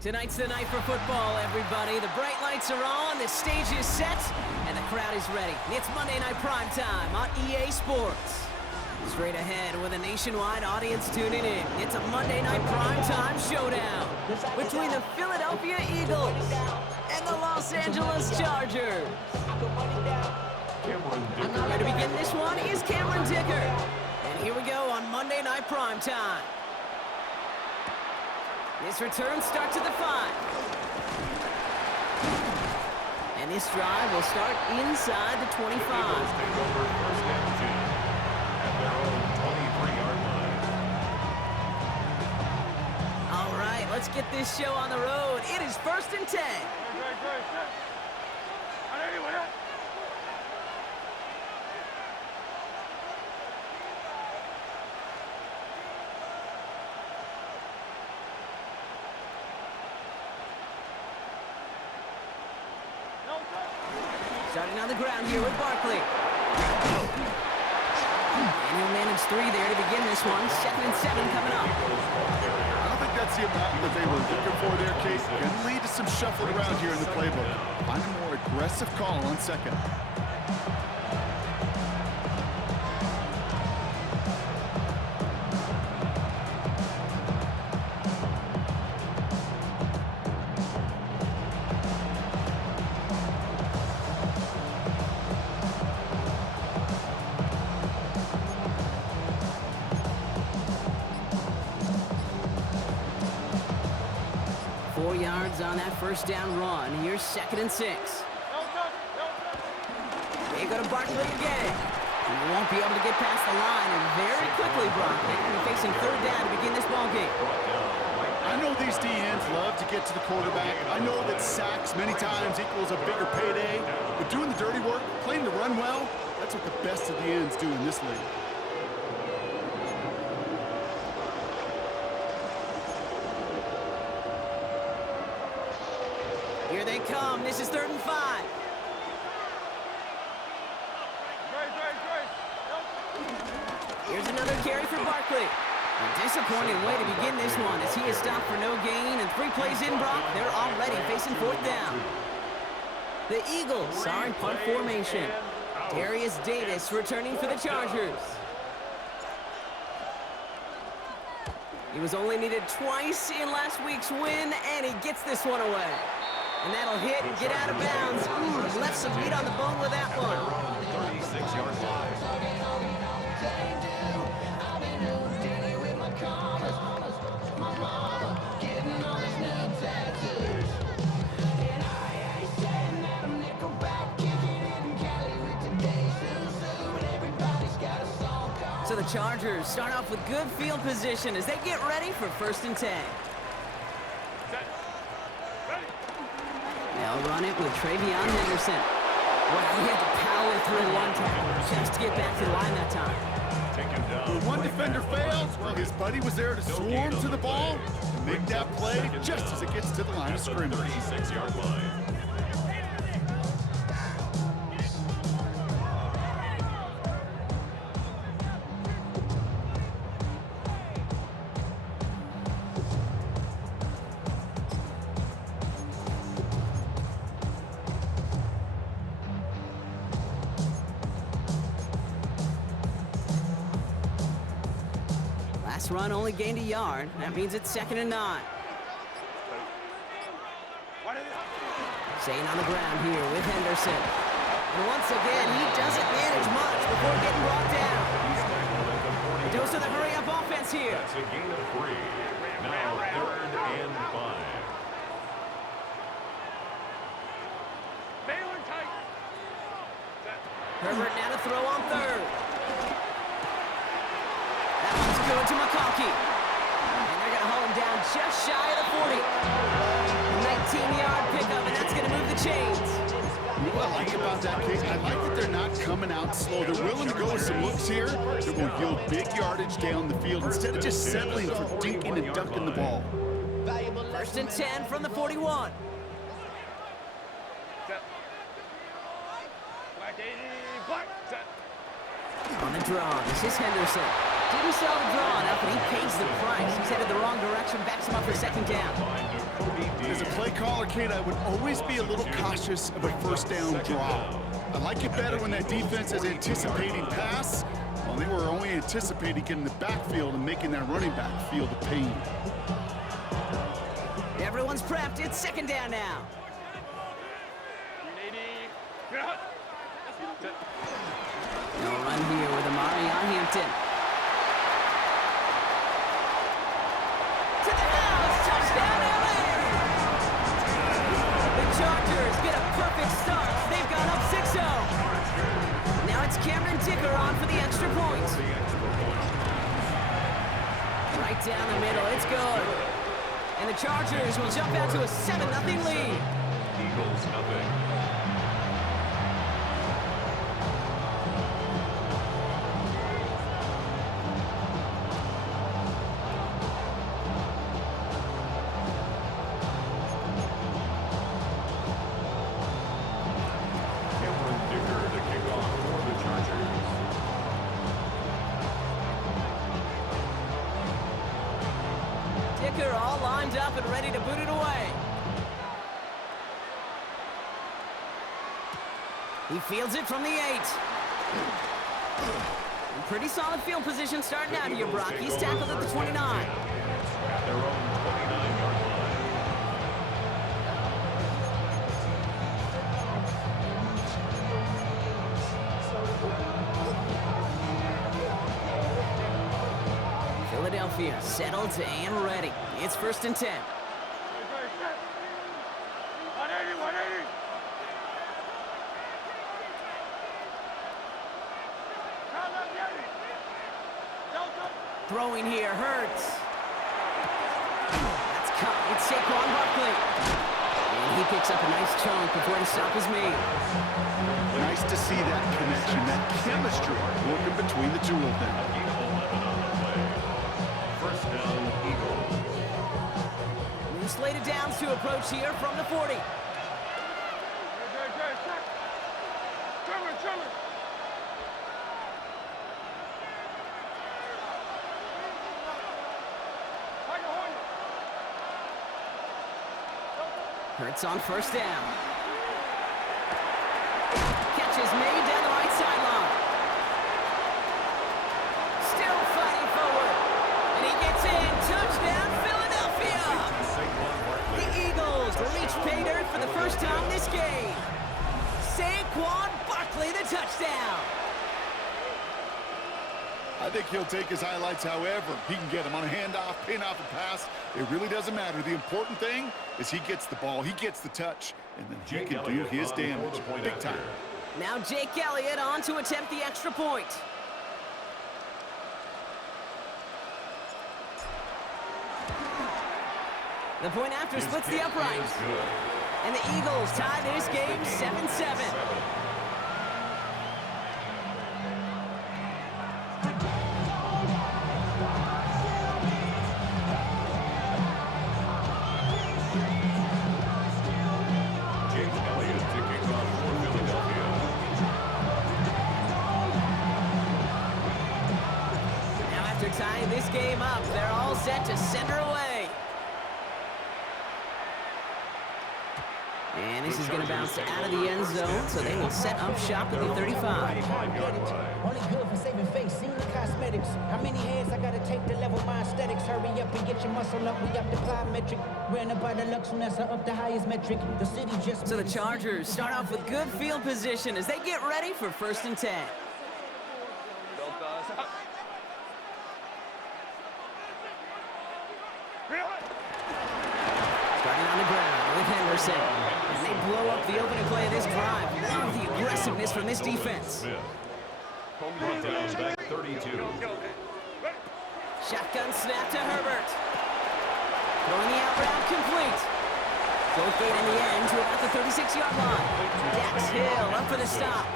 Tonight's the night for football, everybody. The bright lights are on, the stage is set, and the crowd is ready. It's Monday Night Primetime on EA Sports. Straight ahead with a nationwide audience tuning in. It's a Monday Night Primetime showdown between the Philadelphia Eagles and the Los Angeles Chargers. Here to begin this one is Cameron Dicker. And here we go on Monday Night Primetime. This return starts at the 5. And this drive will start inside the 25. All right, let's get this show on the road. It is 1st and 10. Starting on the ground here with Barkley. And he'll manage 3 there to begin this one. 2nd and 7 coming up. I don't think that's the amount that they were looking for there, Case. Can lead to some shuffling around here in the playbook. Find a more aggressive call on 2nd. Yards on that first down run. Here's 2nd and 6. They go to Barkley again. He won't be able to get past the line, and very quickly, Brock, they're going to be facing 3rd down to begin this ballgame. I know these DNs love to get to the quarterback. I know that sacks many times equals a bigger payday, but doing the dirty work, playing to run well, that's what the best of the ends do in this league. Here they come. This is 3rd and 5. Here's another carry for Barkley. A disappointing way to begin this one as he is stopped for no gain, and 3 plays in, Brock, they're already facing 4th down. The Eagles are in punt formation. Darius Davis returning for the Chargers. He was only needed twice in last week's win, and he gets this one away. And that'll hit and get out of bounds. Left some meat on the bone with that one. 36-yard line. So the Chargers start off with good field position as they get ready for 1st and 10. They'll run it with Travion Henderson. Well, he had to power through 1 tackle just to get back to the line that time. When one defender fails, well, his buddy was there to swarm to the ball and make that play just as it gets to the line of scrimmage. 36-yard line. Last run only gained a yard. That means it's 2nd and 9. Staying on the ground here with Henderson. And once again, he doesn't manage much before getting brought down. A dose of the hurry-up offense here. That's a gain of 3. Now 3rd and 5. Herbert now to throw on 3rd. That one's good to McConkey. And they're going to haul him down just shy of the 40. A 19-yard pickup, and that's going to move the chains. What I like about that, Case, I like that they're not coming out slow. They're willing to go with some looks here that will yield big yardage down the field instead of just settling for dinking and dunking the ball. 1st and 10 from the 41. On the draw, this is Henderson. Didn't sell the draw enough, and he pays the price. He's headed the wrong direction, backs him up for 2nd down. As a play caller, Kate, I would always be a little cautious of a first down draw. I like it better when that defense is anticipating pass. Well, they were only anticipating getting the backfield and making that running back feel the pain. Everyone's prepped. It's second down now. No run here with Amari on Hampton. To the house. Touchdown, LA! The Chargers get a perfect start. They've gone up 6-0. Now it's Cameron Dicker on for the extra point. Right down the middle. It's good. And the Chargers will jump out to a 7-0 lead. Eagles nothing. Cameron Dicker to kick off for the Chargers. Dicker all lined up and ready to boot it away. He fields it from the 8. In pretty solid field position starting out here, Brock. He's tackled at the 29. At their own 29-yard line. Philadelphia settled and ready. It's 1st and 10. Throwing here hurts. That's caught. It's Saquon Barkley. And he picks up a nice chunk before the stop is made. Nice to see that connection, that chemistry working between the two of them. Gain of 11 on the play. First down, Eagles. New slated downs to approach here from the 40. Hurts on first down. Catch is made down the right sideline. Still fighting forward. And he gets in. Touchdown, Philadelphia! Saquon Barkley. The Eagles reach pay dirt for the first time this game. Saquon Barkley, the touchdown. I think he'll take his highlights however he can get them on a handoff, pin off a pass. It really doesn't matter. The important thing is he gets the ball, he gets the touch, and then he can do his damage big time. Now Jake Elliott on to attempt the extra point. The point after splits the uprights. And the Eagles tie this game 7-7. Tying this game up, they're all set to send her away. And this is going to bounce out of the end zone, so they will set up shop at the 35. Only good for saving face, seen the cosmetics. How many hands I gotta take to level my aesthetics? Hurry up and get your muscle up, we up the plyometric. Ran up by the Lux, so that's up the highest metric. The city just... So the Chargers start off with good field position as they get ready for 1st and 10. Starting on the ground with Henderson. And they blow up the opening play of this drive. Love the aggressiveness from this defense. Brought down back 32. Shotgun snap to Herbert. Throwing the out route complete. Both gate in the end to about the 36-yard line. Dax Hill up for the stop.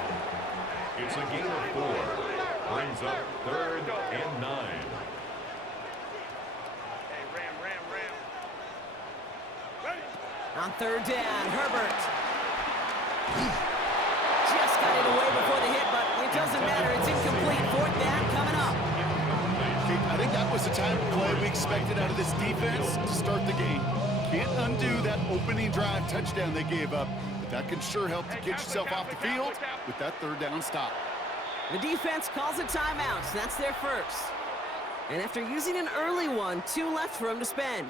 It's a gain of 4. Brings up 3rd and 9. On 3rd down, Herbert. Just got it away before the hit, but it doesn't matter. It's incomplete. 4th down coming up. I think that was the type of play we expected out of this defense to start the game. Can't undo that opening drive touchdown they gave up, but that can sure help to get yourself off the field with that third down stop. The defense calls a timeout, so that's their first. And after using an early one, 2 left for them to spend.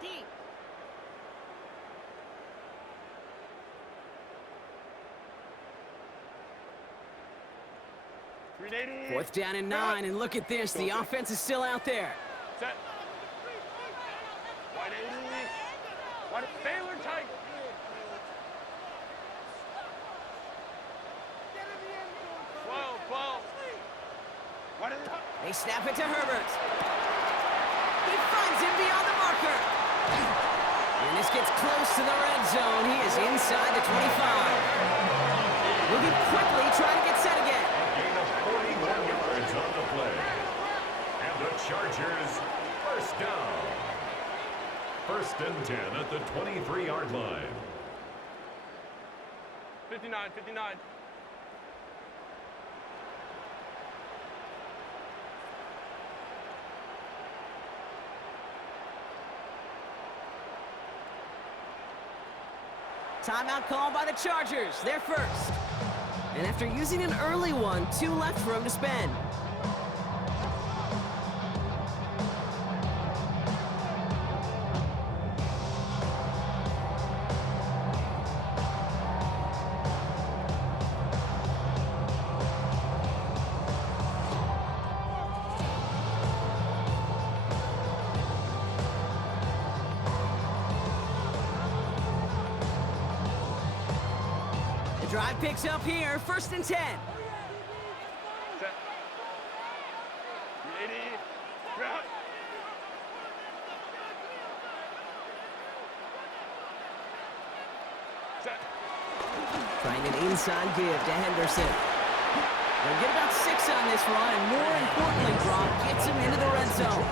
Deep. Fourth down and 9, and look at this. The offense is still out there. Set. 180. What Baylor tight. They snap it to Herbert. He finds him beyond the marker. And this gets close to the red zone. He is inside the 25. Moving quickly, trying to get set again. Gain of 41 yards on the play. And the Chargers, first down. 1st and 10 at the 23-yard line. 59. Timeout called by the Chargers. They're first. And after using an early one, 2 left for him to spend. Drive picks up here, 1st and 10. Set. 80. Drop. Set. Trying an inside give to Henderson. They'll get about 6 on this run, and more importantly, Brock gets him into the red zone.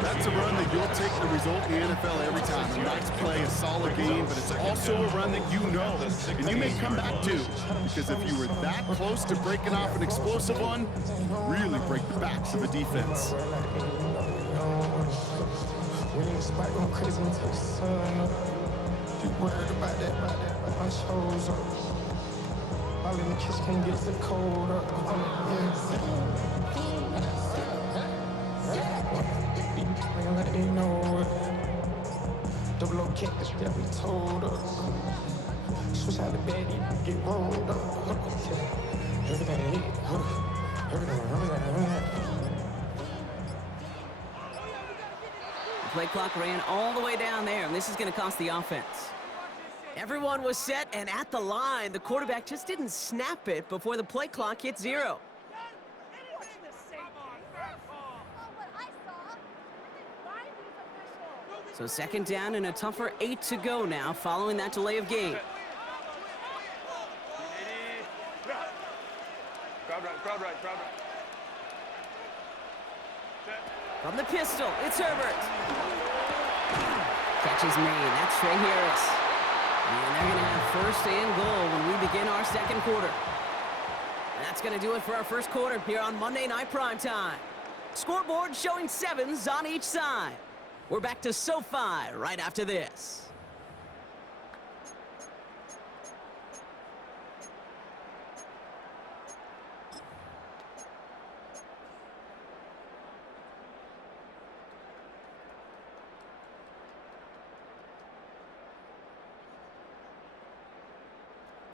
That's a run that you'll take the result in the NFL every time. A nice play, a solid game, but it's also a run that you know, and you may come back to, because if you were that close to breaking off an explosive one, you really break the backs of the defense. All in the kiss can't get the cold up. Like they know it. Double O kick, that's that we told us. Switch out the bed, get rolled up. Everything. The play clock ran all the way down there, and this is going to cost the offense. Everyone was set and at the line. The quarterback just didn't snap it before the play clock hit 0. So 2nd down and a tougher 8 to go now following that delay of game. Crowd right. From the pistol, it's Herbert. Catch is made. That's Trey Harris. And they're going to have 1st and goal when we begin our 2nd quarter. And that's going to do it for our 1st quarter here on Monday Night Primetime. Scoreboard showing 7s on each side. We're back to SoFi right after this.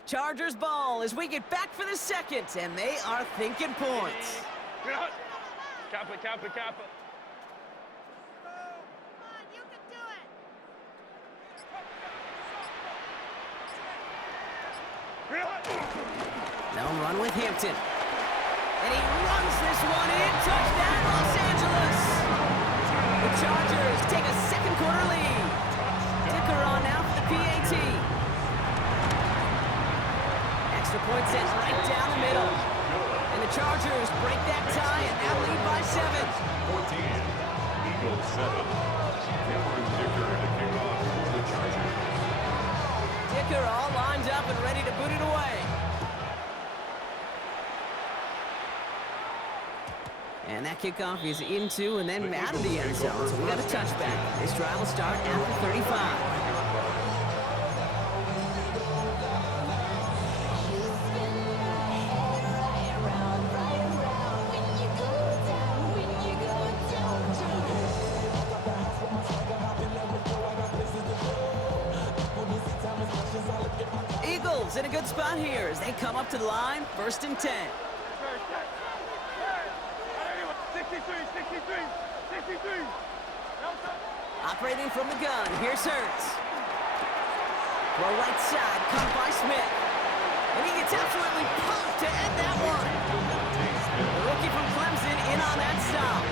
Chargers ball as we get back for the 2nd, and they are thinking points. Kappa. They'll run with Hampton. And he runs this one in. Touchdown, Los Angeles. The Chargers take a 2nd quarter lead. Dicker on now for the PAT. Extra point sent right down the middle. And the Chargers break that tie and now lead by 7. 14. Eagles 7. kicker all lined up and ready to boot it away. And that kickoff is into and then out of the end zone. So we got a touchback. This drive will start after 35. Eagles in a good spot here as they come up to the line, 1st and 10. 63. Operating from the gun, here's Hurts. Throw right side, caught by Smith. And he gets absolutely pumped to end that one. The rookie from Clemson in on that stop.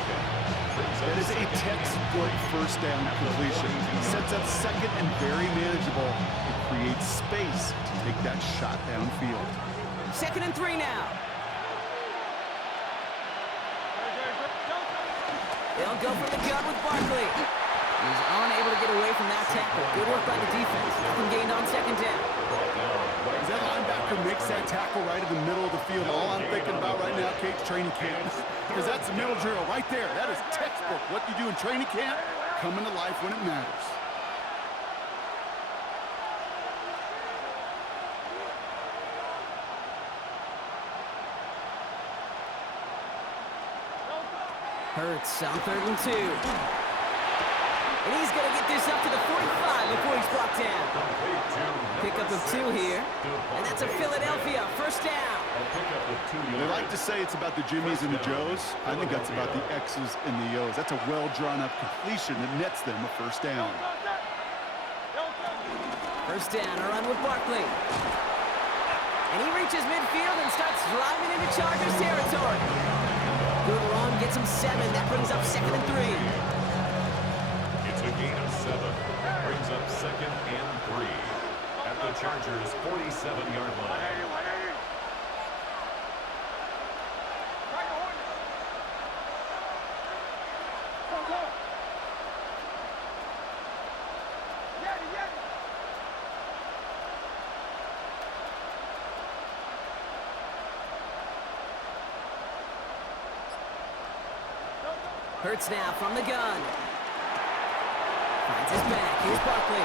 That is a textbook first down completion. Sets up second and very manageable. It creates space to take that shot downfield. 2nd and 3 now. They'll go from the gun with Barkley. He's unable to get away from that tackle. Good work by the defense. Nothing gained on 2nd down. As that linebacker makes that tackle right in the middle of the field, all I'm thinking about right now, Kate's training camp. Because that's a middle drill right there. That is textbook. What you do in training camp, coming to life when it matters. Hurts on 3rd and 2. And he's going to get this up to the 45 before he's brought down. Pickup of 2 here. And that's a Philadelphia 1st down. They like to say it's about the Jimmies and the Joes. I think that's about the X's and the O's. That's a well-drawn-up completion that nets them a 1st down. 1st down, a run with Barkley. And he reaches midfield and starts driving into Chargers territory. Good run, gets him 7. That brings up 2nd and 3. It's a gain of 7. Brings up 2nd and 3 at the Chargers' 47-yard line. Hurts now from the gun. Finds his back. Here's Barkley.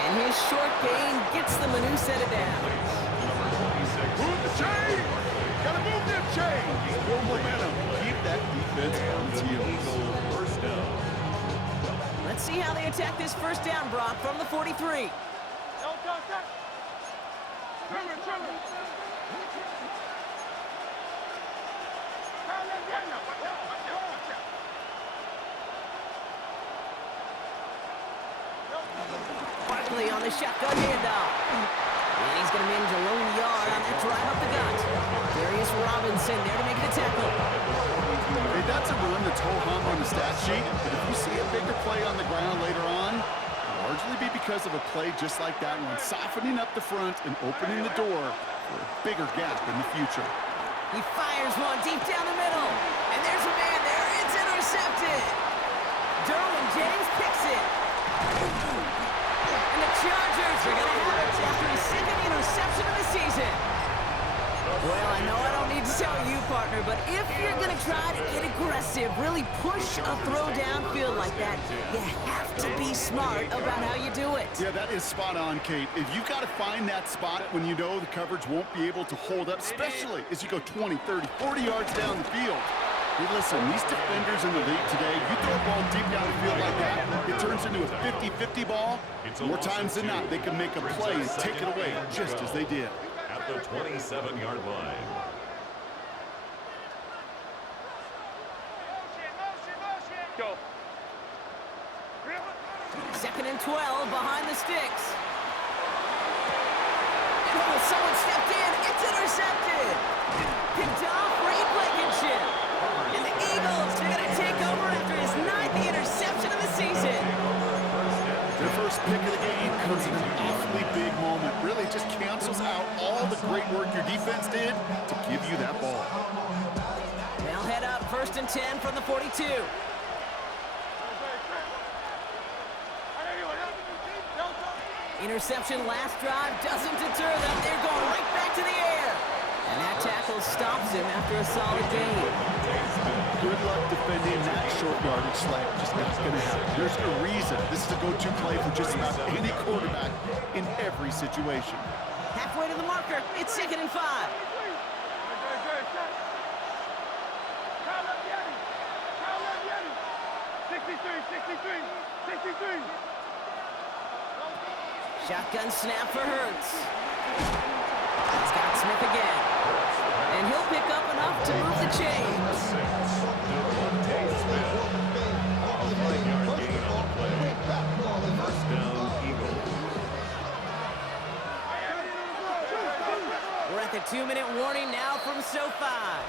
And his short gain gets them a new set of downs. Move the chain! Gotta move them chains! Build momentum. Keep that defense on its heels. First down. Let's see how they attack this 1st down, Brock, from the 43. Barkley on the shotgun handoff. And he's going to manage a lone yard on that drive up the gut. Darius Robinson there to make the tackle. Hey, that's a run that's ho-hum on the stat sheet, but if you see a bigger play on the ground later on, it'll largely be because of a play just like that one, softening up the front and opening the door for a bigger gap in the future. He fires one deep down the middle. And there's a man there. It's intercepted. Derwin James picks it. And the Chargers are going to have it after his 2nd interception of the season. Well, I know I don't need to tell you, partner, but if you're going to try to get aggressive, really push a throw downfield like that, you have to be smart about how you do it. Yeah, that is spot on, Kate. If you've got to find that spot when you know the coverage won't be able to hold up, especially as you go 20, 30, 40 yards down the field. Hey, listen, these defenders in the league today, you throw a ball deep down the field like that, it turns into a 50-50 ball. More times than not, they can make a play and take it away, just as they did. At the 27-yard line. Go. 2nd and 12 behind the sticks. And oh, someone stepped in. It's intercepted. Picked off Reed Blankenship. And the Eagles are going to take over after his 9th interception of the season. Their first pick of the game comes in an awfully big moment. Really just cancels out all the great work your defense did to give you that ball. They'll head up 1st and 10 from the 42. Interception last drive doesn't deter them. They're going right back to the air. And that tackle stops him after a solid gain. Good luck defending that short yardage sled. Just not going to happen. There's a reason. This is a go-to play for just about any quarterback in every situation. Halfway to the marker. It's 2nd and 5. 63. Shotgun snap for Hurts. He's got Smith again. And he'll pick up enough to move the chains. First down, Eagles. We're at the 2-minute warning now from SoFi.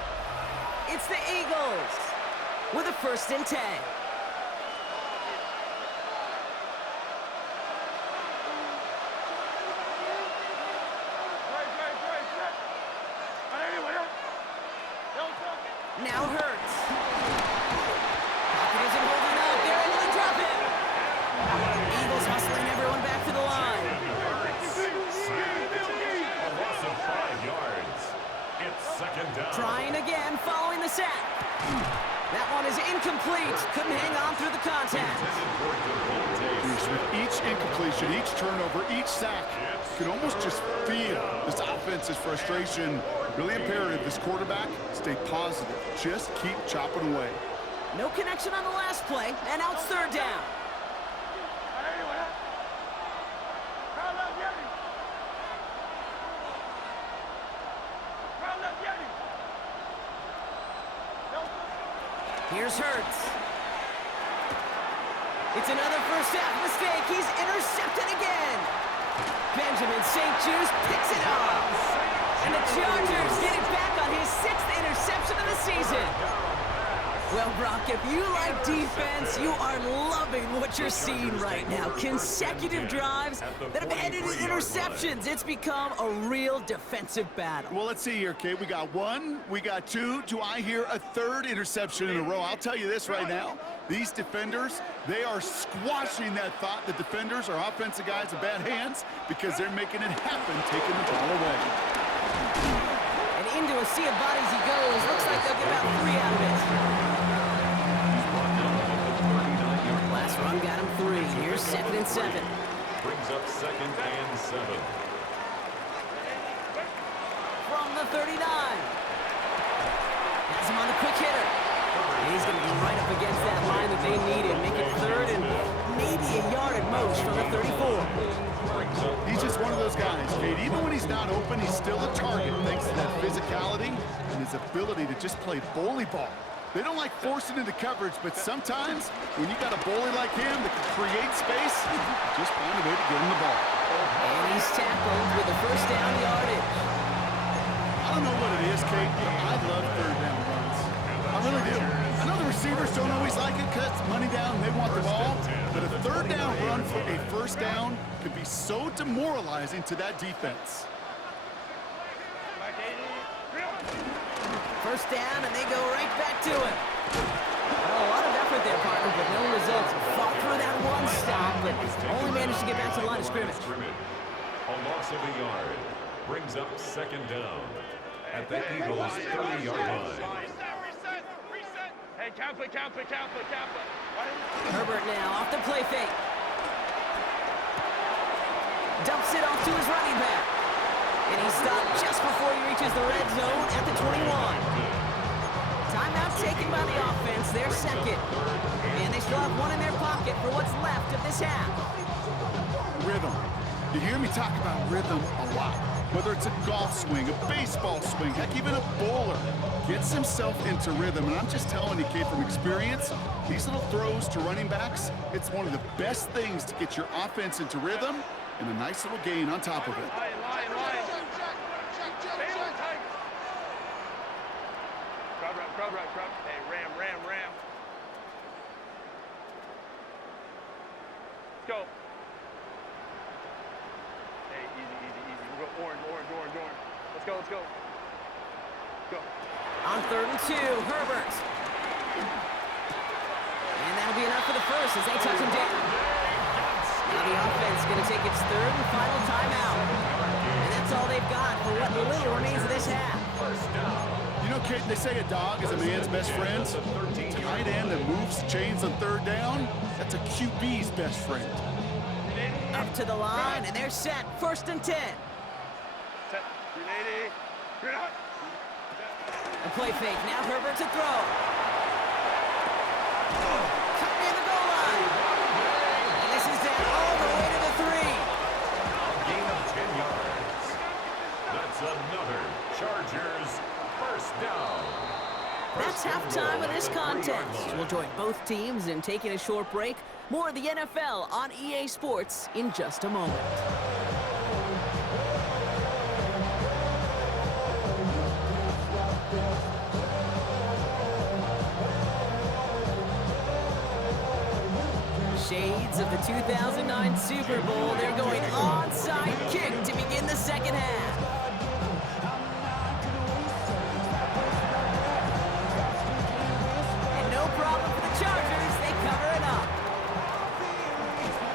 It's the Eagles with a 1st and 10. Now Hurts. Pocket isn't holding up. They're able to drop it. Eagles hustling everyone back to the line. A loss of 5 yards. It's 2nd down. Trying again following the sack. That one is incomplete. Couldn't hang on through the contact. With each incompletion, each turnover, each sack, you can almost just feel this offense's frustration. Really imperative, this quarterback, stay positive. Just keep chopping away. No connection on the last play, and now it's 3rd down. Here's Hurts. It's another first half mistake. He's intercepted again. Benjamin St. Juice picks it up. And the Chargers get it back on his 6th interception of the season. Well, Brock, if you like defense, you are loving what you're seeing right now. Consecutive drives that have ended in interceptions. It's become a real defensive battle. Well, let's see here, Kate. We got 1, we got 2. Do I hear a 3rd interception in a row? I'll tell you this right now. These defenders, they are squashing that thought that defenders are offensive guys in bad hands because they're making it happen, taking the ball away. And into a sea of bodies he goes. Looks like they'll get about 3 out of it. Last run got him 3. Here's 2nd and 7. Brings up 2nd and 7. From the 39. Has him on the quick hitter. And he's going to be right up against that line that they needed. Make it 3rd and maybe a yard at most from the 34. He's just one of those guys, Kate. Even when he's not open, he's still a target thanks to that physicality and his ability to just play bully ball. They don't like forcing into coverage, but sometimes when you got a bully like him that can create space, just find a way to get him the ball. And he's tackled with the 1st down yardage. I don't know what it is, Kate, but I love 3rd down runs. I really do. I know the receivers don't always like it because it's money down and they want the ball, but a 3rd down run for a 1st down can be so demoralizing to that defense. 1st down, and they go right back to it. Well, a lot of effort there, partner, but no results. Fought through that one stop, but only managed to get back to the line of scrimmage. A loss of a yard brings up 2nd down at the Eagles' 30-yard line. Reset. Hey, count play. Herbert now off the play fake. Dumps it off to his running back. And he stopped just before he reaches the red zone at the 21. Timeout taken by the offense, their 2nd. And they still have 1 in their pocket for what's left of this half. Rhythm. You hear me talk about rhythm a lot. Whether it's a golf swing, a baseball swing, heck, even a bowler gets himself into rhythm. And I'm just telling you, kid, from experience, these little throws to running backs, it's one of the best things to get your offense into rhythm and a nice little gain on top of it. Line. Crowd right. Hey, ram. Let's go. Hey, easy. We'll go orange. Let's go. Go. On 3rd and 2, Herbert. And that'll be enough for the 1st as they touch him down. Now the offense going to take its third and final timeout. And that's all they've got for what little remains of this half. You know, Kate, they say a dog is a man's best friend. Tight end that moves chains on third down, that's a QB's best friend. Up to the line, and they're set. 1st and 10. Set. 380. Green out. A play fake. Now Herbert to throw. Cut near the goal line. And this is down all the way to the 3. A gain of 10 yards. That's another Chargers first down. That's halftime of this contest. We'll join both teams in taking a short break. More of the NFL on EA Sports in just a moment. Shades of the 2009 Super Bowl. They're going onside kick to begin the second half. And no problem for the Chargers. They cover it up.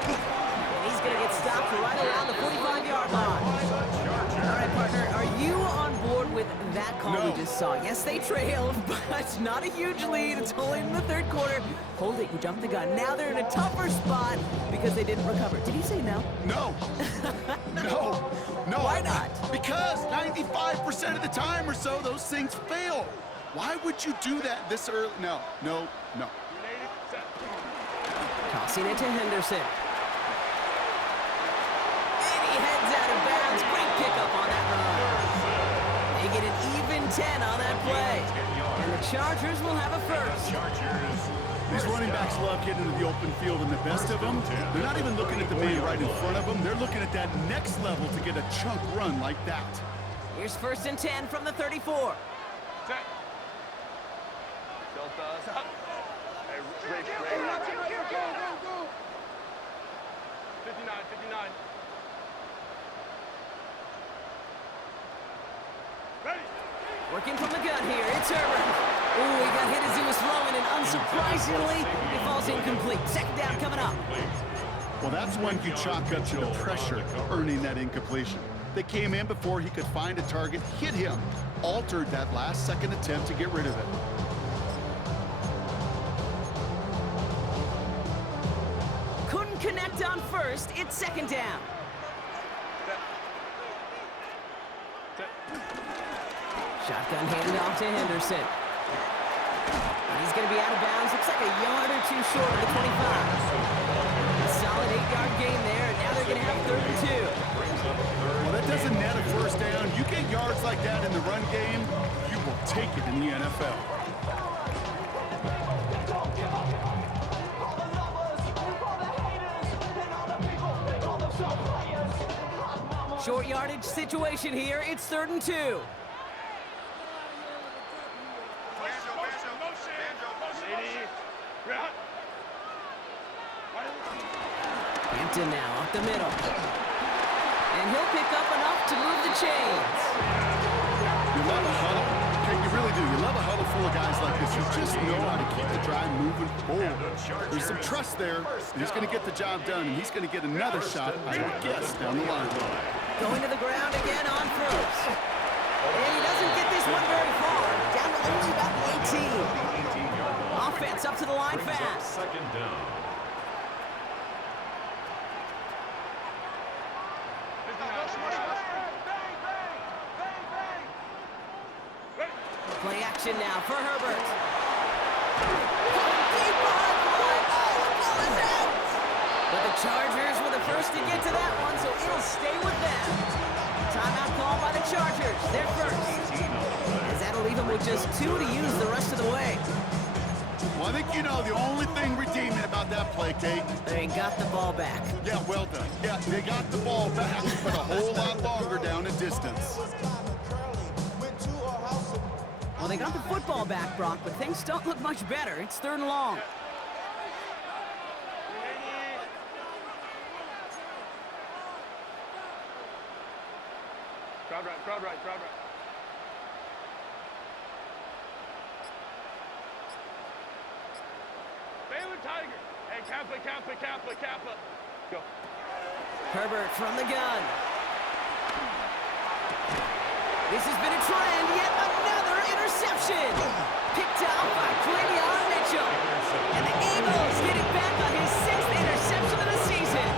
And he's going to get stopped right around the 45-yard line. All right, partner, are you on board with that call we just saw? Yes, they trailed, but not a huge lead. It's only in the third quarter. Hold it, you jumped the gun. Now they're in a tougher spot because they didn't recover. Did he say no? No. No. No. Why not? Because 95% of the time or so, those things fail. Why would you do that this early? No. Tossing it to Henderson. And he heads out of bounds. Great pickup on that run. They get an even 10 on that play. And the Chargers will have a first. These running backs love getting into the open field, and the best of them, they're not even looking at the man right in front of them. They're looking at that next level to get a chunk run like that. Here's 1st and 10 from the 34. Set. Delta. Hey, Ray. 59. Ready. Working from the gun here. It's Herbert. Ooh, he got hit as he was throwing, and unsurprisingly, it falls incomplete. Second down coming up. Well, that's when you chalk up to the pressure earning that incompletion. They came in before he could find a target, hit him, altered that last-second attempt to get rid of it. Couldn't connect on first. It's second down. Shotgun handed off to Henderson. He's going to be out of bounds. Looks like a yard or two short of the 25. A solid 8-yard gain there, and now they're going to have 3rd and 2. Well, that doesn't net a first down. You get yards like that in the run game, you will take it in the NFL. Short yardage situation here. It's 3rd and 2. Hampton now up the middle. And he'll pick up enough to move the chains. You love a huddle. Okay, you really do. You love a huddle full of guys like this who just know how to keep the drive moving forward. There's some trust there. And he's going to get the job done, and he's going to get another shot, I would guess, down the line. Going to the ground again on first. And he doesn't get this one very far. Down to only about the 18. Offense up to the line fast. Second down. Play action now for Herbert. Deep behind the line. Oh, the ball is out. But the Chargers were the first to get to that one, so it'll stay with them. Timeout call by the Chargers. They're first. As that'll leave them with just 2 to use the rest of the way. Well, I think you know the only thing redeeming about that play, Kate. They got the ball back. Yeah, well done. Yeah, they got the ball back, but a whole lot longer down in distance. Well, they got the football back, Brock, but things don't look much better. It's 3rd and long. Crowd right. Baylor Tiger. Hey, Kappa. Go. Herbert from the gun. This has been a trend, yet another interception. Picked off by Quinion Mitchell. And the Eagles get it back on his 6th interception of the season.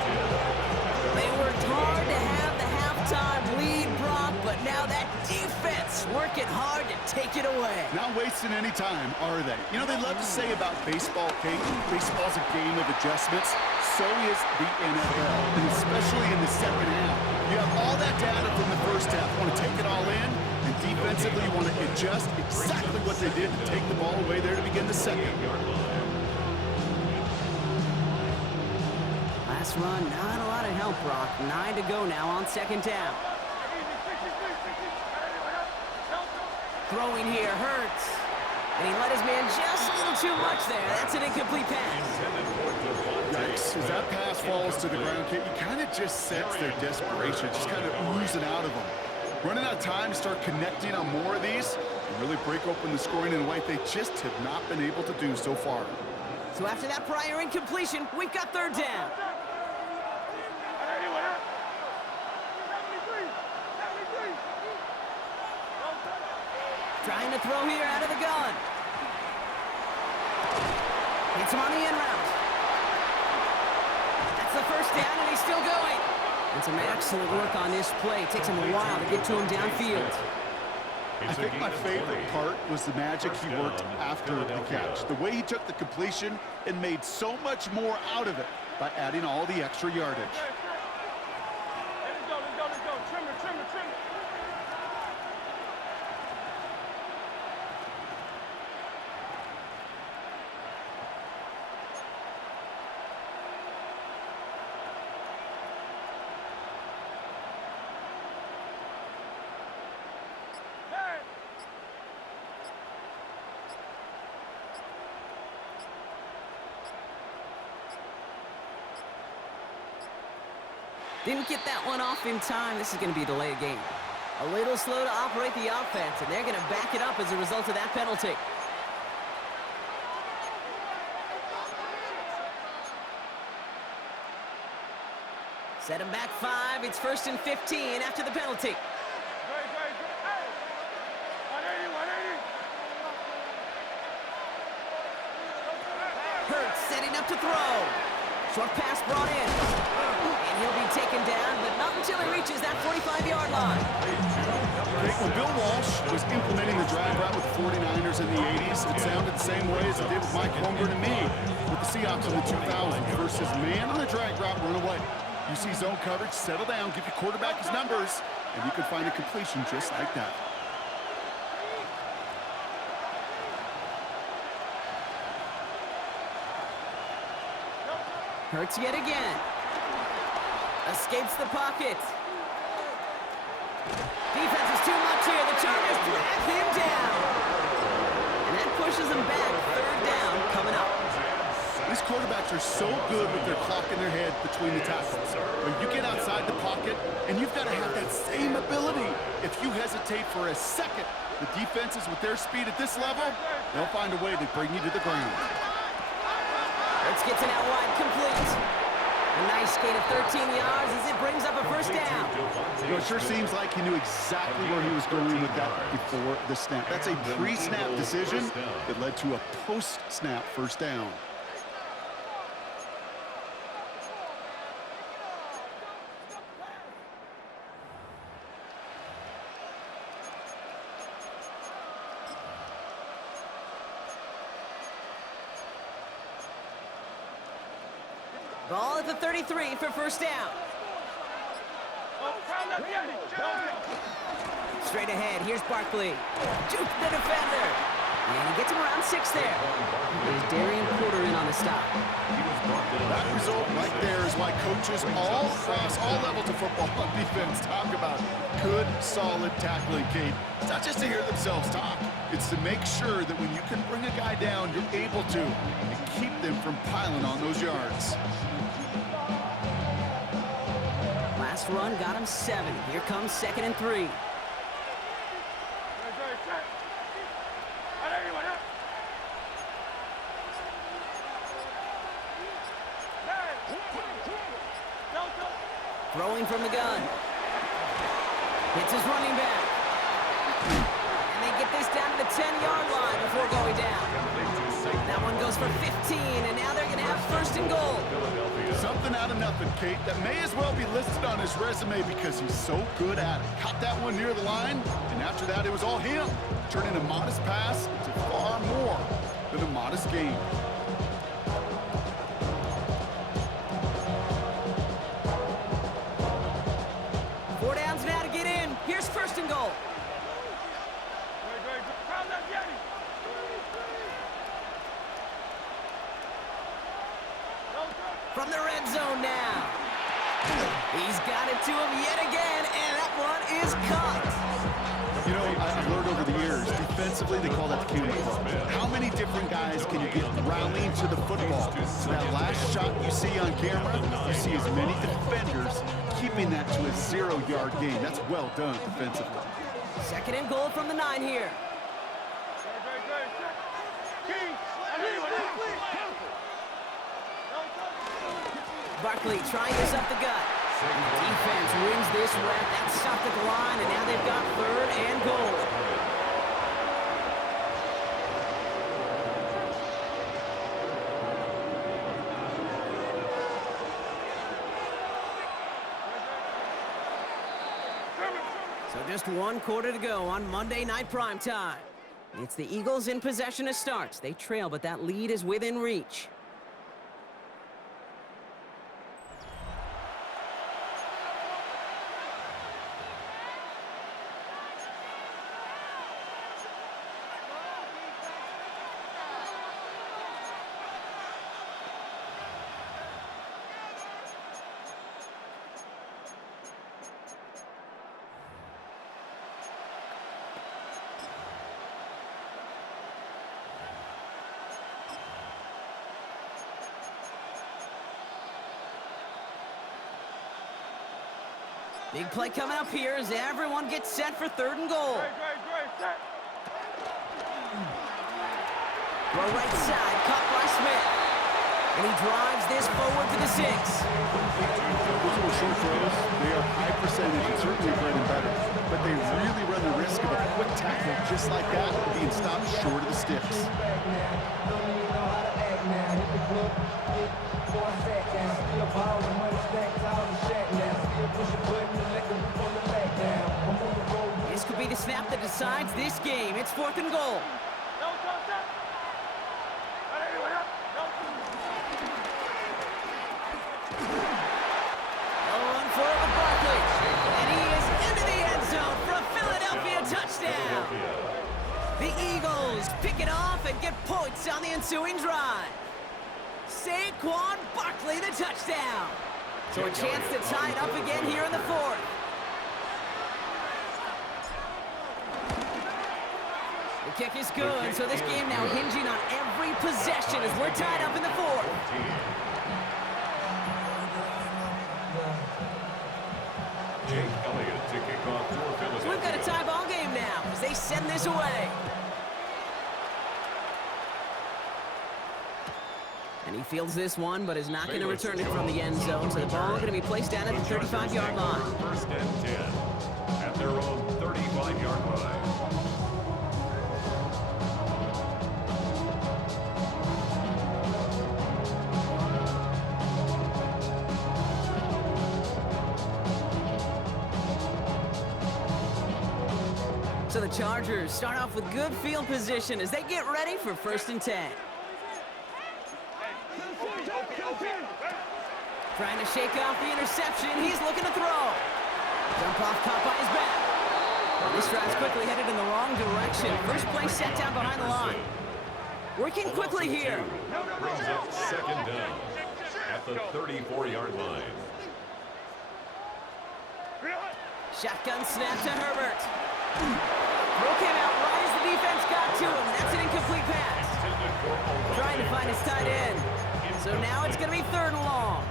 They worked hard to have the halftime lead, Brock, but now that defense working hard to take it away. Not wasting any time, are they? You know, they love to say about baseball, Kate, baseball's a game of adjustments. So is the NFL, and especially in the second half. You have all that data from the first half. You want to take it all in, and defensively you want to adjust exactly what they did to take the ball away there to begin the second. Last run, not a lot of help, Brock. 9 to go now on second down. Throwing here hurts. And he let his man just a little too much there. That's an incomplete pass. Yikes. As that pass falls to the ground, Kate, you kind of just sense their desperation, just kind of oozing out of them. Running out of time to start connecting on more of these and really break open the scoring in a way they just have not been able to do so far. So after that prior incompletion, we've got third down. Trying to throw here out of the gun. Hits him on the in route. That's the first down, and he's still going. And some excellent work on this play. It takes him a while to get to him downfield. I think my favorite part was the magic he worked after the catch. The way he took the completion and made so much more out of it by adding all the extra yardage. Let's go. Trim it. Didn't get that one off in time. This is going to be a delay of game. A little slow to operate the offense, and they're going to back it up as a result of that penalty. Set him back 5. It's 1st and 15 after the penalty. Hurts setting up to throw. Short pass brought in. And he'll be taken down, but not until he reaches that 45-yard line. When Bill Walsh was implementing the drag route with the 49ers in the 80s, it sounded the same way as it did with Mike Holmgren and me with the Seahawks in the 2000s versus man on the drag route, run away. You see zone coverage, settle down, give your quarterback his numbers, and you can find a completion just like that. Hurts yet again. Escapes the pocket. Defense is too much here. The Chargers drag him down. And that pushes him back. Third down coming up. These quarterbacks are so good with their clock in their head between the tackles. When you get outside the pocket, and you've got to have that same ability. If you hesitate for a second, the defenses with their speed at this level, they'll find a way to bring you to the ground. Hurts gets it out wide, complete. A nice gain of 13 yards as it brings up a first down. You know, it sure seems like he knew exactly where he was going with that before the snap. That's a pre-snap decision that led to a post-snap first down. Ball at the 33 for first down. Straight ahead, here's Barkley. Juke the defender. And he gets him around 6 there. There's Darian Porter in on the stop. That result right there is why coaches all across all levels of football on defense talk about good, solid tackling, Kate. It's not just to hear themselves talk. It's to make sure that when you can bring a guy down, you're able to and keep them from piling on those yards. Last run got him 7. Here comes 2nd and 3. Throwing from the gun. Hits his running back. And they get this down to the 10-yard line before going down. That one goes for 15, and now they're going to have first and goal. Something out of nothing, Kate. That may as well be listed on his resume because he's so good at it. Caught that one near the line, and after that, it was all him. Turning a modest pass into far more than a modest gain. Four downs now to get in. Here's first and goal. From the red zone now. He's got it to him yet again, and that one is caught. You know, I've learned over the years, defensively, they call that the cannon club. How many different guys can you get rallying to the football? So that last shot you see on camera, you see as many defenders keeping that to a 0-yard gain. That's well done defensively. Second and goal from the 9 here. Barkley trying this up the gut. Defense wins this rep. That's stopped at the line, and now they've got third and goal. So just 1 quarter to go on Monday Night Primetime. It's the Eagles in possession as starts. They trail, but that lead is within reach. Big play coming up here as everyone gets set for third and goal. Throw right side, caught by Smith. And he drives this forward to the 6. Those little short throws, they are high percentage and certainly bread and butter. But they really run the risk of a quick tackle just like that being stopped short of the sticks. This could be the snap that decides this game. It's 4th and goal. Run for it with Barkley. And he is into the end zone for a Philadelphia touchdown. The Eagles pick it off and get points on the ensuing drive. Saquon Barkley, the touchdown. So a chance to tie it up again here in the 4th. The kick is good, so this game now hinging on every possession as we're tied up in the 4th. Jake Elliott to kick off for Philadelphia. So we've got a tie ball game now as they send this away. And he fields this one, but is not going to return it from the end zone. So the ball going to be placed down at the 35-yard line. First and 10 at their own 35-yard line. So the Chargers start off with good field position as they get ready for first and 10. Trying to shake off the interception. He's looking to throw. Jump off, caught by his back. Well, this drive's quickly headed in the wrong direction. First play set down behind the line. Working quickly here. Brings up second down at the 34-yard line. Shotgun snap to Herbert. Throw came out right as the defense got to him. That's an incomplete pass. Trying to find his tight end. So now it's going to be 3rd and long.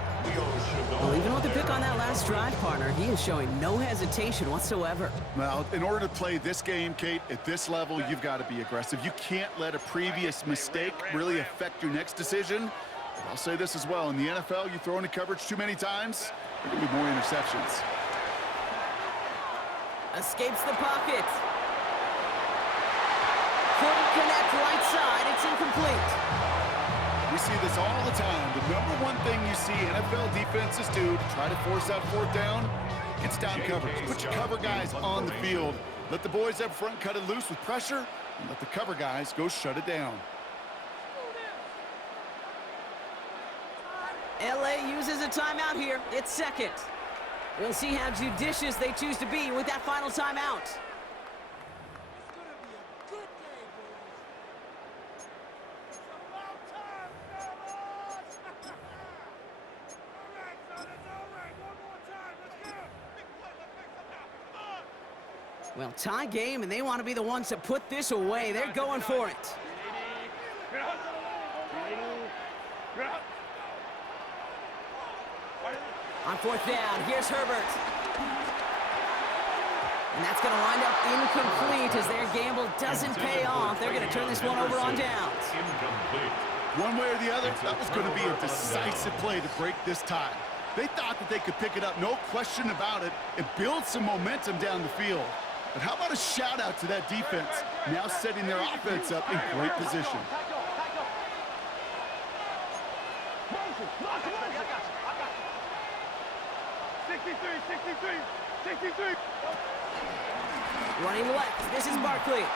Well, even with the pick on that last drive, partner, he is showing no hesitation whatsoever. Well, in order to play this game, Kate, at this level, you've got to be aggressive. You can't let a previous mistake really affect your next decision. But I'll say this as well. In the NFL, you throw into coverage too many times, there could be more interceptions. Escapes the pocket. Couldn't connect right side. It's incomplete. We see this all the time. The number one thing you see NFL defenses do to try to force out fourth down, it's down coverage. Put your cover guys on the field. Let the boys up front cut it loose with pressure, and let the cover guys go shut it down. LA uses a timeout here. It's second. We'll see how judicious they choose to be with that final timeout. Well, tie game, and they want to be the ones to put this away. They're going for it. On fourth down, here's Herbert. And that's going to wind up incomplete as their gamble doesn't pay off. They're going to turn this one over on downs. One way or the other, that was going to be a decisive play to break this tie. They thought that they could pick it up, no question about it, and build some momentum down the field. But how about a shout-out to that defense, now setting their offense up in great position. Running left, this is Barkley. And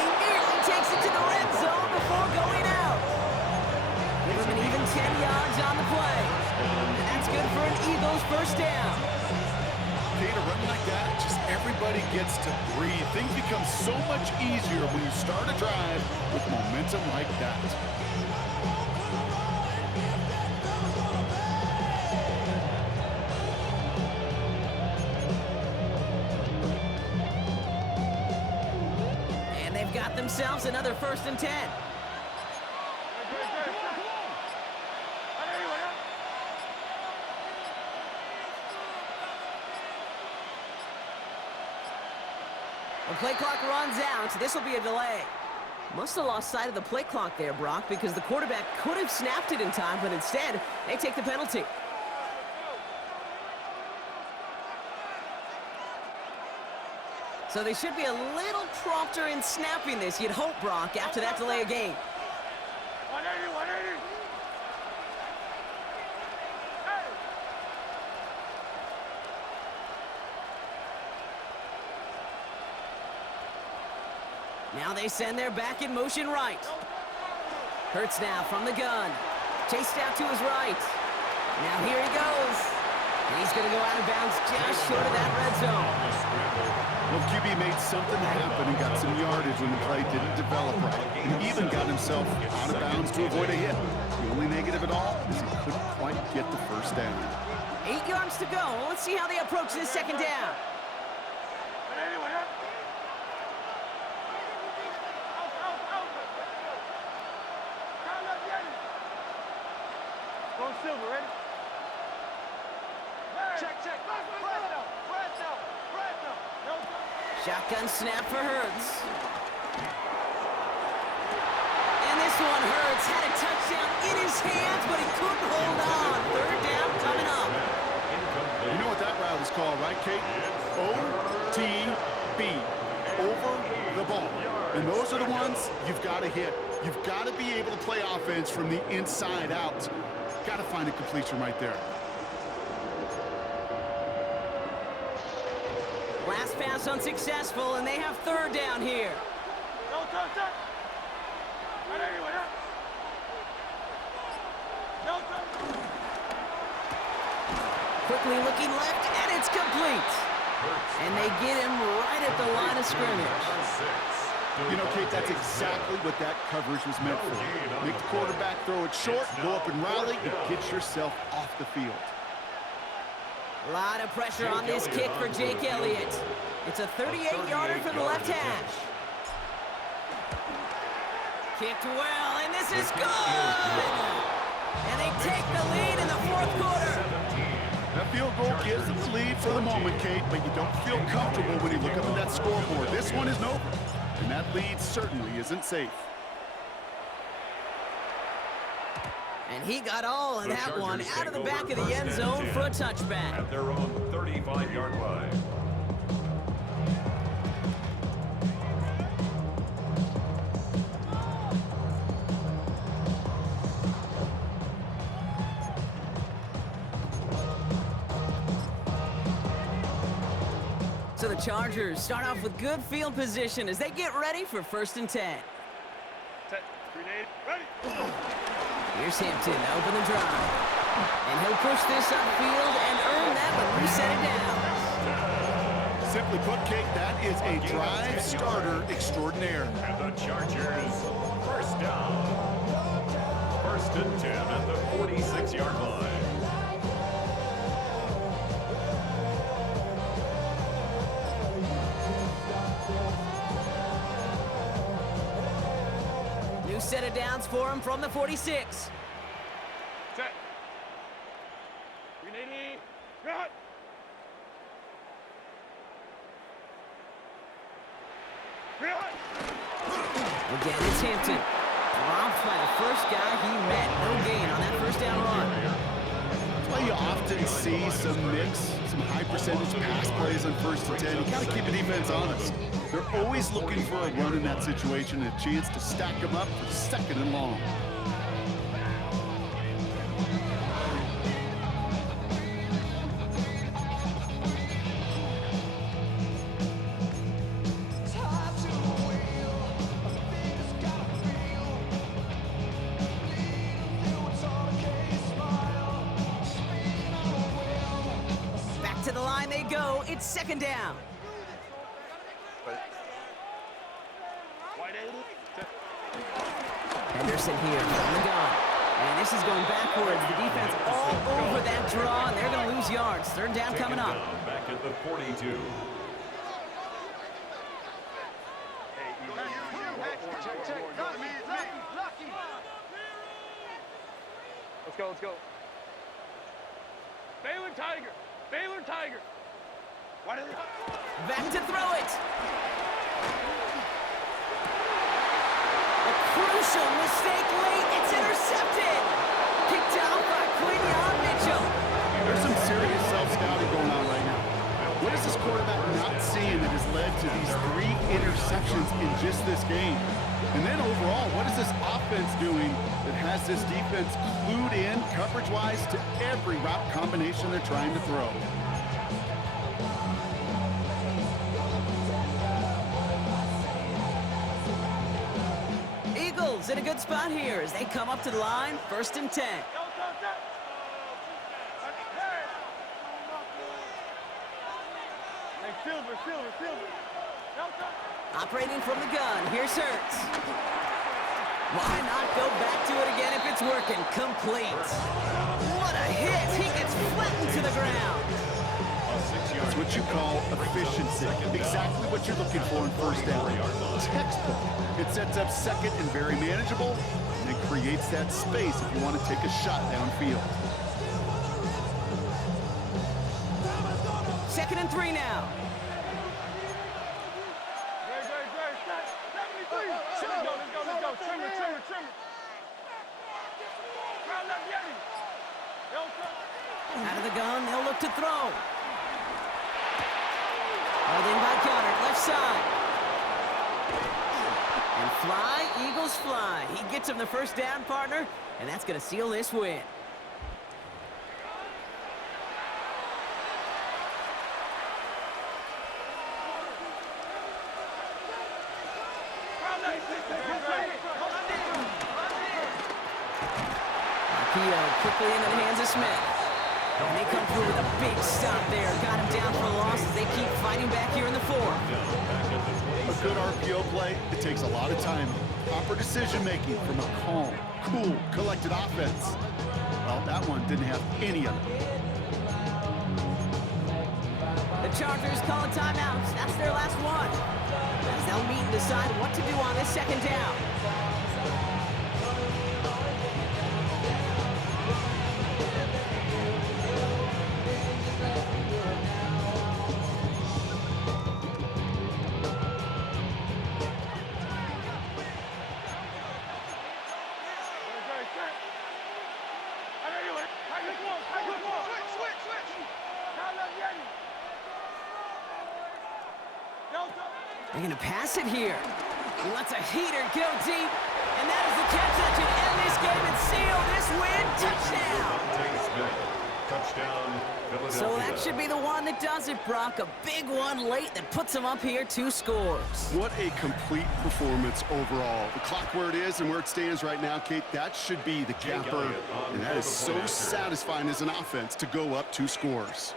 he nearly takes it to the red zone before going out. Give him an even 10 yards on the play. And that's good for an Eagles first down. Okay, to run like that, just everybody gets to breathe. Things become so much easier when you start a drive with momentum like that. And they've got themselves another 1st and 10. The play clock runs out. This will be a delay. Must have lost sight of the play clock there, Brock, because the quarterback could have snapped it in time, but instead, they take the penalty. So they should be a little prompter in snapping this, you'd hope, Brock, after that delay of game. 180, 180. Now they send their back in motion right. Hurts now from the gun. Chased out to his right. Now here he goes. And he's going to go out of bounds just short of that red zone. Well, QB made something happen and got some yardage when the play didn't develop right. And even got himself out of bounds to avoid a hit. The only negative at all is he couldn't quite get the first down. 8 yards to go. Let's see how they approach this second down. Silver, ready? Check. Shotgun snap for Hurts. And this one, Hurts had a touchdown in his hands, but he couldn't hold on. 3rd down coming up. You know what that route is called, right, Kate? OTB. Over the ball. And those are the ones you've got to hit. You've got to be able to play offense from the inside out. Got to find a completion right there. Last pass unsuccessful, and they have 3rd down here. Quickly looking left, and it's complete. And they get him right at the line of scrimmage. You know, Kate, that's exactly what that coverage was meant for. Make the quarterback throw it short, go up and rally, and get yourself off the field. A lot of pressure on this kick for Jake Elliott. It's a 38-yarder for the left hash. Kicked well, and this is good! And they take the lead in the 4th quarter. That field goal gives them the lead for the moment, Kate, but you don't feel comfortable when you look up at that scoreboard. This one isn't over. And that lead certainly isn't safe. And he got all of The that one Chargers out of the take back over of the first end and zone 10 for a touchback. at their own 35-yard line. So the Chargers start off with good field position as they get ready for 1st and 10. Set. Grenade. Ready. Here's Hampton to open the drive. And he'll push this upfield and earn that with reset it down. Simply put, Kate, that is a drive starter extraordinaire. And the Chargers, first down. 1st and 10 at the 46-yard line. New set of downs for him from the 46. Set. Grenade. Cut. Cut. Again, it's Hampton. Dropped by the first guy he met. No gain on that 1st down run. That's why you often see some mix, some high percentage pass plays on 1st and 10. You gotta keep the defense honest. They're always looking for a run in that situation, a chance to stack them up for 2nd and long. Back to the line they go. It's 2nd down. Wide angle. Set. Henderson here from the gun. And this is going backwards. The defense all over that draw, and they're going to lose yards. 3rd down coming up. Down back at the 42. Let's go, let's go. Baylor Tiger! Baylor Tiger! Why did Back to throw it. A crucial mistake late. It's intercepted. Kicked out by Quinion Mitchell. There's some serious self-scouting going on right now. What is this quarterback not seeing that has led to these 3 interceptions in just this game? And then overall, what is this offense doing that has this defense clued in coverage-wise to every route combination they're trying to throw? Eagles in a good spot here as they come up to the line. 1st and 10. Hey, Silver. Operating from the gun. Here's Hurts. Why not go back to it again if it's working? Complete. What a hit. He gets flattened to the ground. That's what you call efficiency. Exactly what you're looking for in 1st down. Textbook. It sets up 2nd and very manageable, and it creates that space if you want to take a shot downfield. 2nd and 3 now. Let's go. Trimmer. Out of the gun, they'll look to throw. Holding by Goddard, left side. And fly, Eagles fly. He gets him the 1st down, partner, and that's going to seal this win. Quickly into the hands of Smith. And they come through with a big stop there. Got him down for a loss as they keep fighting back here in the 4th. A good RPO play, it takes a lot of time. Proper decision-making from a calm, cool, collected offense. Well, that one didn't have any of it. The Chargers call a timeout. That's their last one. As they'll meet and decide what to do on this 2nd down. They're going to pass it here. He lets a heater go deep. And that is the catch that should end this game and seal this win. Touchdown. Touchdown, Philadelphia. So that should be the one that does it, Brock. A big one late that puts him up here 2 scores. What a complete performance overall. The clock where it is and where it stands right now, Kate, that should be the capper. And that is so satisfying as an offense to go up 2 scores.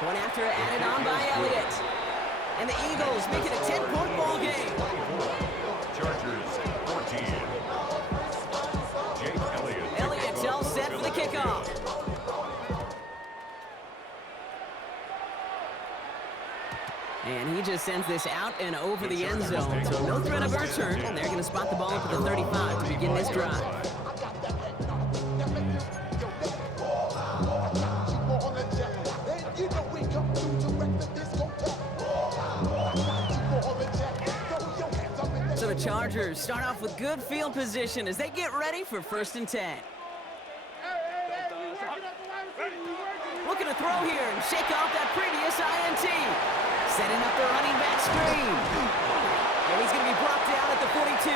Point after added on by Elliott. And the Eagles make it a 10-point ball game. Chargers 14. Jake Elliott. Elliott's all set for the kickoff. And he just sends this out and over the end zone. So no threat of a return. They're going to spot the ball up at the 35 to begin this drive. So the Chargers start off with good field position as they get ready for 1st and 10. Looking to throw here and shake off that previous INT. Setting up the running back screen. And he's going to be brought down at the 42.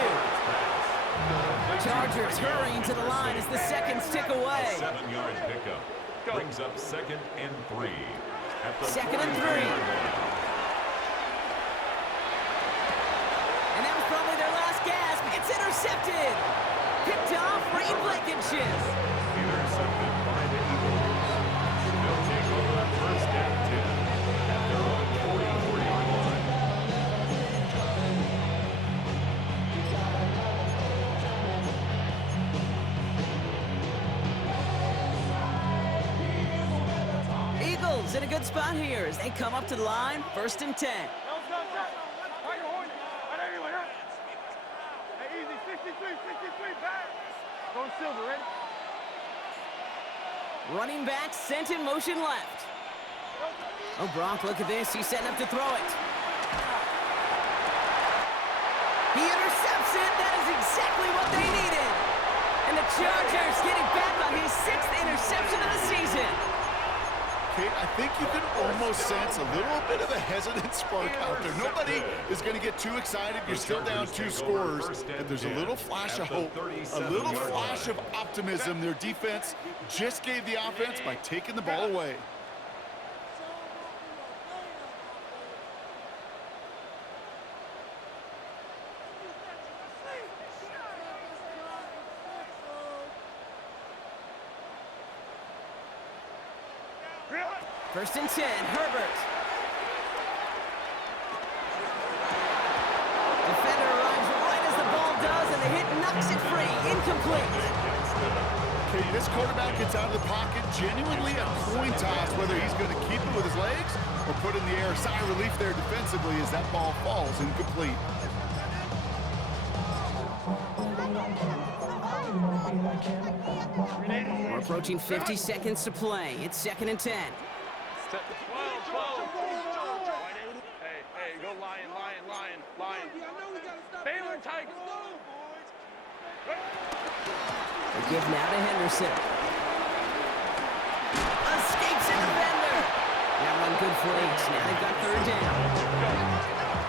Chargers hurrying to the line as the seconds tick away. 7-yard pickup. Brings up 2nd and 3. At the 2nd and 3. And that was probably their last gasp. It's intercepted. Picked off Reed Blankenship. Intercepted by the Eagles. They'll take over 1st and 10 at their own 40-41 line. Eagles in a good spot here as they come up to the line. 1st and 10. Silver, ready? Running back sent in motion left. Oh, Brock, look at this. He's setting up to throw it. He intercepts it. That is exactly what they needed. And the Chargers getting back on his 6th interception of the season. Kate, I think you can almost sense a little bit of a hesitant spark out there. Nobody is going to get too excited. You're still down 2 scores, but there's a little flash of hope, a little flash of optimism. Their defense just gave the offense by taking the ball away. First and 10, Herbert. Defender arrives right as the ball does, and the hit knocks it free. Incomplete. Okay, this quarterback gets out of the pocket, genuinely a coin toss, whether he's going to keep it with his legs or put in the air. Sigh of relief there defensively as that ball falls incomplete. We're approaching 50 seconds to play. It's 2nd and 10. Hey, go Lion. Baylor Tigers. They give now to Henderson. Escapes a defender. That run good for 8. Now they've got 3rd down.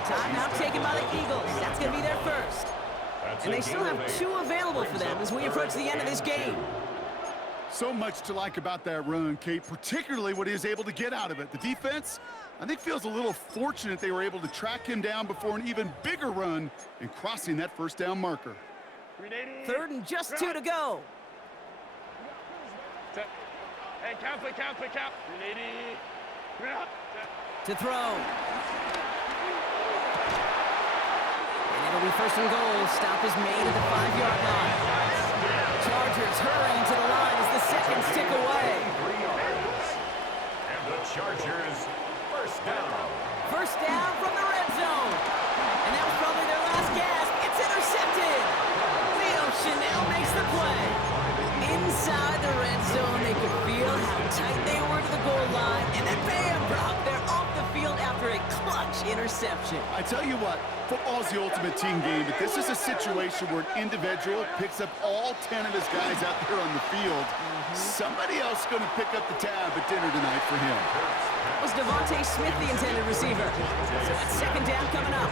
Timeout taken by the Eagles. That's going to be their first. And they still have 2 available for them as we approach the end of this game. So much to like about that run, Kate, particularly what he was able to get out of it. The defense, I think, feels a little fortunate they were able to track him down before an even bigger run and crossing that 1st down marker. 3rd and just 2 to go. Hey, count. To throw. And it'll be 1st and goal. Stop is made at the 5-yard line. Chargers hurrying to the line as the seconds tick away. 3 yards. And the Chargers 1st down. 1st down from the red zone. And that was probably their last gasp. It's intercepted. Leo Chanel makes the play. Inside the red zone, they could feel how tight they were to the goal line. And then bam, Brock, they're off the field after a clutch interception. I tell you what, football's the ultimate team game, but this is a situation where an individual picks up all 10 of his guys out there on the field. Somebody else is going to pick up the tab at dinner tonight for him. was Devontae Smith, the intended receiver. So it's second down coming up.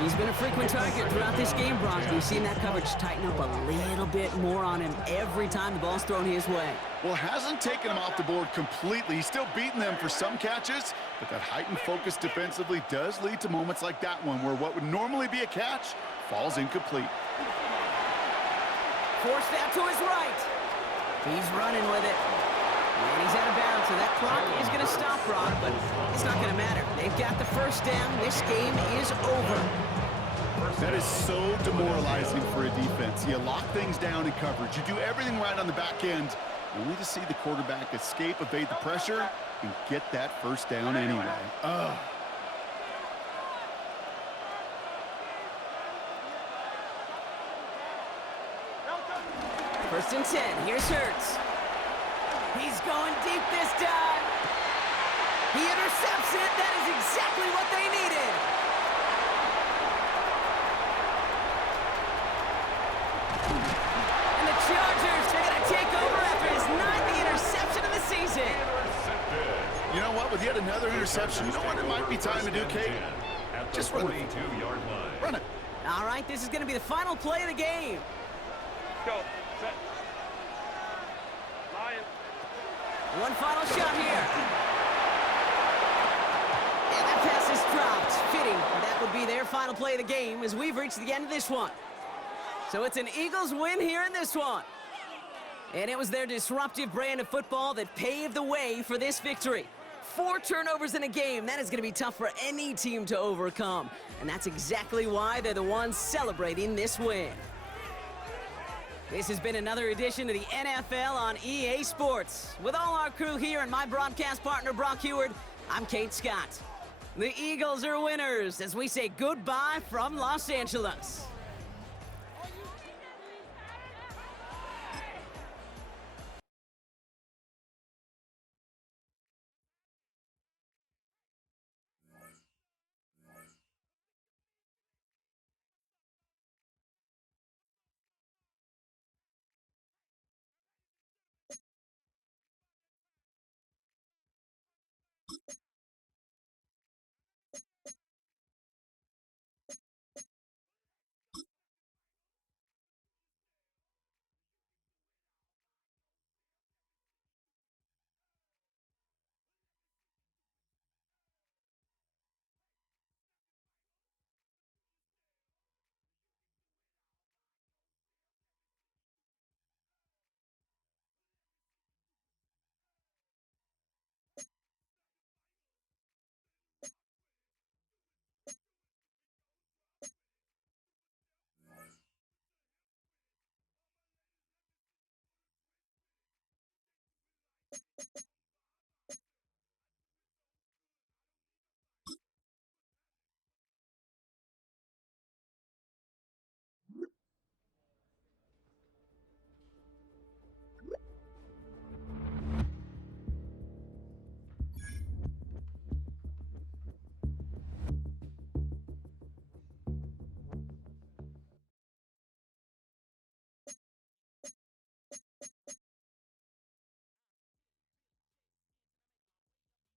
He's been a frequent target throughout this game, Brock. We've seen that coverage tighten up a little bit more on him every time the ball's thrown his way. Well, hasn't taken him off the board completely. He's still beating them for some catches, but that heightened focus defensively does lead to moments like that one where what would normally be a catch falls incomplete. Forced out to his right. He's running with it. And he's out of bounds, so that clock is going to stop, Brock, but it's not going to matter. They've got the first down. This game is over. That is so demoralizing for a defense. You lock things down in coverage. You do everything right on the back end, only to see the quarterback escape, evade the pressure, and get that first down anyway. Ugh. First and 10. Here's Hurts. He's going deep this time. He intercepts it. That is exactly what they needed. And the Chargers are going to take over after his 9th interception of the season. You know what? With yet another interception, you know what it might be time to do, Kate? Just run it. Run it. All right, this is going to be the final play of the game. Go. Set. Lion. One final shot here. And that pass is dropped. Fitting. That would be their final play of the game as we've reached the end of this one. So it's an Eagles win here in this one. And it was their disruptive brand of football that paved the way for this victory. 4 turnovers in a game. That is going to be tough for any team to overcome. And that's exactly why they're the ones celebrating this win. This has been another edition of the NFL on EA Sports. With all our crew here and my broadcast partner, Brock Heward, I'm Kate Scott. The Eagles are winners as we say goodbye from Los Angeles.